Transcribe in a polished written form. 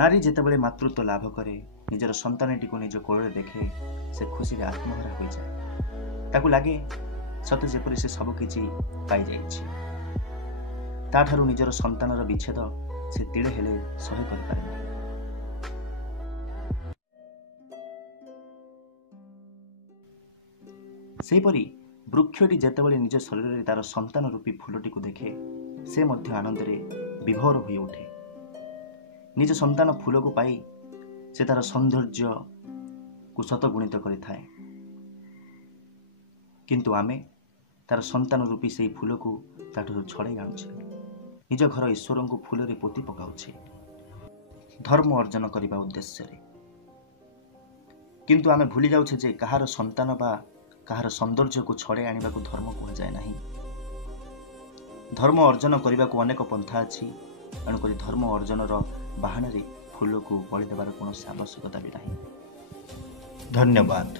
नारी जेतेबेले मातृत्व लाभ करे निजर संतानटीको निज कोଳରେ ଦେଖେ से खुशी आत्महरा हो जाए। ताकू लगे सते जेपरि से सबकिछि पाई जाइछि। ताठारु निजर संतानर विच्छेद से तिळे हेले सहे करि पारे नाही। सेहीपरि वृक्षटी जेतेबेले निज शरीर तार संतान रूपी फूलटी को देखे से मध्य आनंद विभोर हो उठे। निज संतान फूल को पाई से तार सौंदर्य को शतगुणित करिथाए। किंतु आमे तार संतान रूपी से फूल को ताठू छड़े आनुछे, निज घर ईश्वर को फूल रे पोती पकाउछे धर्म अर्जन करने उद्देश्य रे। किंतु आमे भूली जाउछे जे कहार संतान बा कहार सौंदर्य को छड़े आनिबा को धर्म कह जाए नहीं। धर्म अर्जन करने को अनेक पंथा अच्छी, तेणुक धर्म अर्जन बाहाना फूल को बलि देवार कौन आवश्यकता भी नहीं। धन्यवाद।